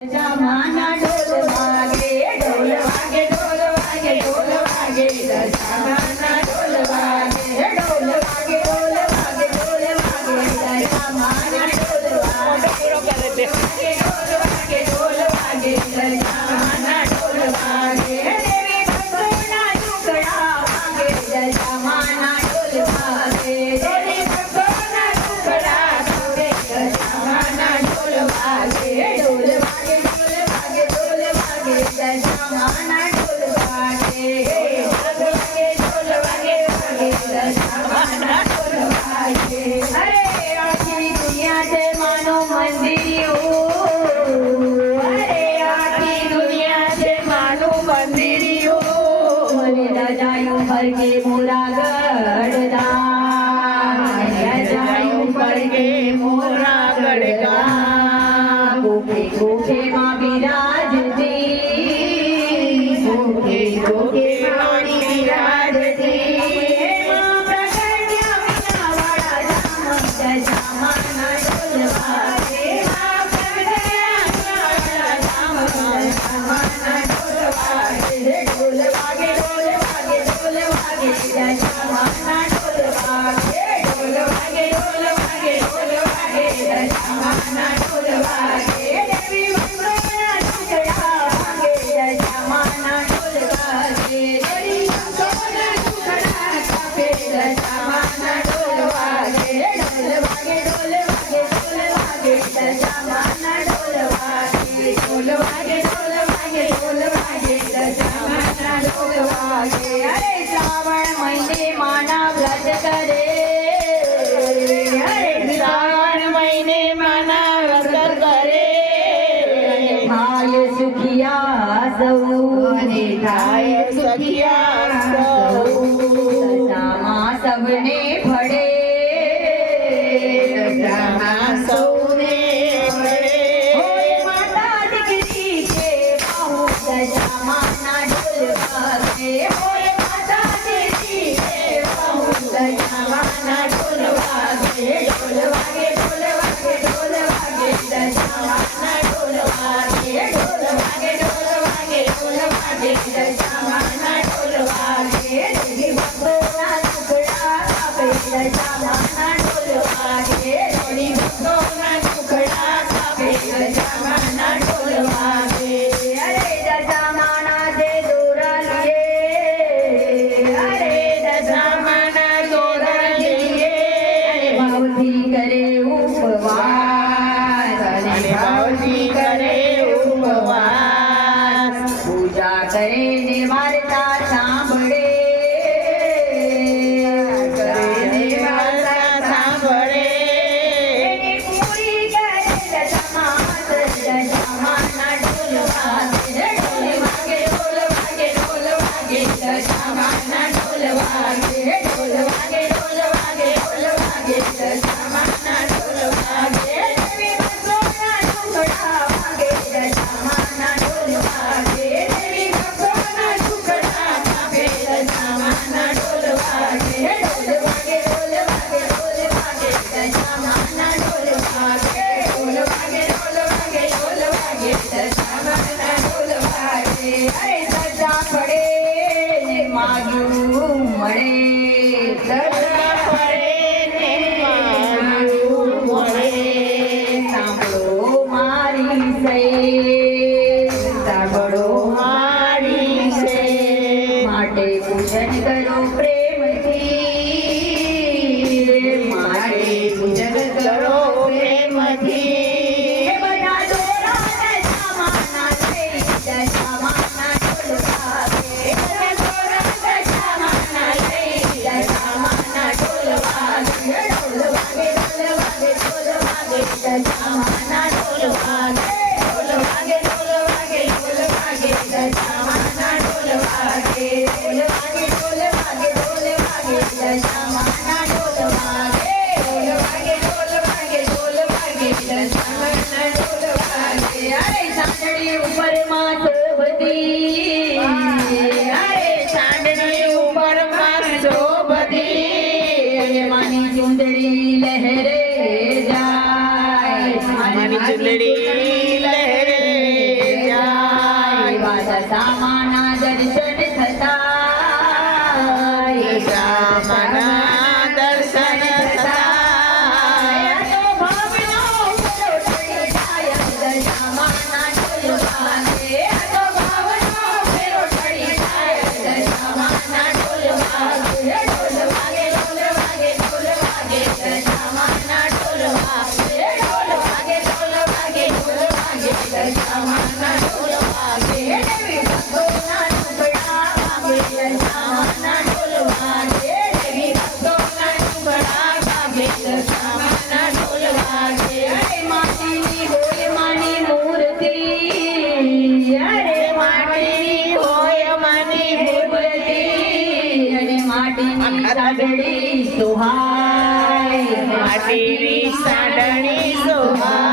जमाना ढोल वागे ढोल वागे ढोल वागे ढोल वागे जमाना ढोल वागे ढोल वागे ढोल वागे ढोल वागे जमाना ढोल वागे ढोल वागे ढोल वागे जमाना ढोल वागे देवी बंधुना टुकड़ा वागे जमाना ढोल वागे देवी बंधुना टुकड़ा वागे जमाना ढोल वागे ढोल जमाना ढोल वागे ढोल वागे जमाना ढोल वागे अरे आखी दुनिया से मानो मंदिर हो अरे आखी दुनिया से मानो मंदिर हो मने राजायों भर के मोरा गढ़दा राजायों भर के मोरा गढ़दा गोपे गोपे माँ विराजती गोगे वाणी विराजते मां प्रगट्या मीनावाड़ा धाम जमाना ढोल वागे मां प्रगट्या मीनावाड़ा धाम जमाना ढोल वागे ढोल वागे ढोल वागे ढोल वागे जमाना ढोल वागे ढोल वागे ढोल वागे ढोल वागे जमाना ढोल वागे देवी बंधुना टुकड़ा वागे जमाना जमाना ढोल वागे ढोल वागे ढोल वागे ढोल वागे जमाना ढोल वागे ढोल वागे ढोल वागे ढोल वागे जमाना ढोल वागे अरे श्रावण महीने माना व्रत करे अरे श्रावण महीने माना व्रत करे भाई सुखिया सौ थाय सुखिया सौ सबने फड़े सौने फड़े होए माता दिगरी के बाहु जमाना ढोल वागे होए माता दिगरी के बाहु जमाना ढोल वागे ढोल वागे ढोल वागे ढोल वागे जमाना ढोल वागे ढोल वागे ढोल वागे ढोल वागे जमाना ढोल वागे देवी बंधुना जमाना ढोल वागे देवी बंधुना टुकड़ा कापे जमाना ढोल वागे अरे जमाना से दोरा लिए अरे जमाना दोरा लिए भावती करे उपवास अरे भावती करे उपवास पूजा करे निवारता सांभळे जमाना ढोल वागे ढोल वागे ढोल वागे ढोल वागे जमाना ढोल वागे देवी बंधुना टुकड़ा वागे जमाना ढोल वागे देवी बंधुना टुकड़ा वागे जमाना ढोल वागे ढोल वागे ढोल वागे ढोल वागे जमाना ढोल वागे ढोल वागे ढोल वागे ढोल वागे जमाना ढोल वागे अरे सजा पड़े मागू मळे सजा पड़े ने मागू मळे सांभळो मारी सै सांभळो मारी सै माटे पूजन करो प्रेमथी माटे पूजन करो प्रेमथी बड़ा दोरा जमाना से जमाना ढोल वागे जमाना ढोल वागे ढोल वागे ढोल वागे ढोल वागे जमाना ढोल वागे ढोल वागे ढोल वागे ढोल वागे जमाना ढोल वागे ढोल वागे ढोल वागे ढोल वागे जमाना ढोल वागे ढोल वागे ढोल वागे ढोल वागे जमाना ढोल वागे अरे चांदड़ी ऊपर माथोवती अरे चांदड़ी ऊपर माथोवती मानी चुंदड़ी लहरे जाए मानी चुंदड़ी लहरे દશામાના ઢોલ વાગે દેવી ભક્તોના ટુકડા વાગે દશામાના ઢોલ વાગે દેવી ભક્તોના ટુકડા વાગે દશામાના ઢોલ વાગે અરે માટીની હોય માની મૂર્તિ અરે માટીની હોય માની મૂર્તિ અને માટીની સાંડળી સુહાય માટીની સાંડણી સોહા